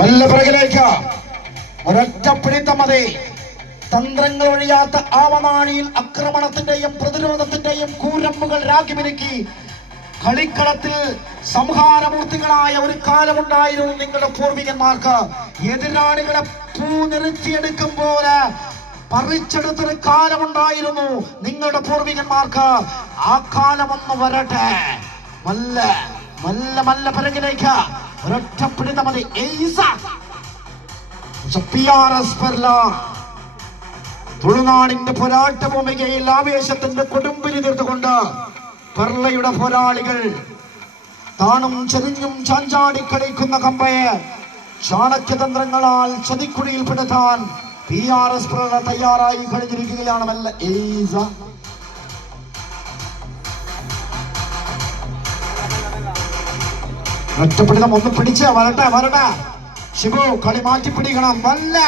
നല്ല പിറകിലേക്ക് ഒരൊറ്റ പിടിത്തം മതി. തന്ത്രങ്ങൾ ഒഴിയാത്ത ആവനാഴിയിൽ ആക്രമണത്തിന്റെയും പ്രതിരോധത്തിന്റെയും കൂരമ്പുകൾ രാഗിമിനുക്കി കളിക്കളത്തിൽ സംഹാരമൂർത്തികളായ ഒരു കാലമുണ്ടായിരുന്നു നിങ്ങളുടെ പൂർവികന്മാർക്ക്. എതിരാളികളെ പൂനിറുത്തിയെടുക്കും പോലെ പറിച്ചെടുത്തൊരു കാലമുണ്ടായിരുന്നു നിങ്ങളുടെ പൂർവികന്മാർക്ക്. ആ കാലമൊന്ന് വരട്ടെ. മല്ല മല്ല മല്ല പിറകിലേക്ക് ഒരൊറ്റ പിടിത്തം മതി. തുളുനാടിന്റെ പോരാട്ട ഭൂമികയിൽ ആവേശത്തിന്റെ കൊടുമ്പിരി തീർത്തുകൊണ്ട് പെർളയുടെ പോരാളികൾ താണും ചെരിഞ്ഞും ചാഞ്ചാടി കളിക്കുന്ന കമ്പയെ ചാണക്യതന്ത്രങ്ങളാൽ ചതിക്കുഴിയിൽ പെടുത്താൻ PRS പെർള തയ്യാറായി കഴിഞ്ഞിരിക്കുകയാണ്. വല്ല ഒറ്റപ്പിടിതം ഒന്ന് പിടിച്ച് വരട്ടെ വരട്ടെ. ശിവു കളി മാറ്റി പിടിക്കണം. വല്ല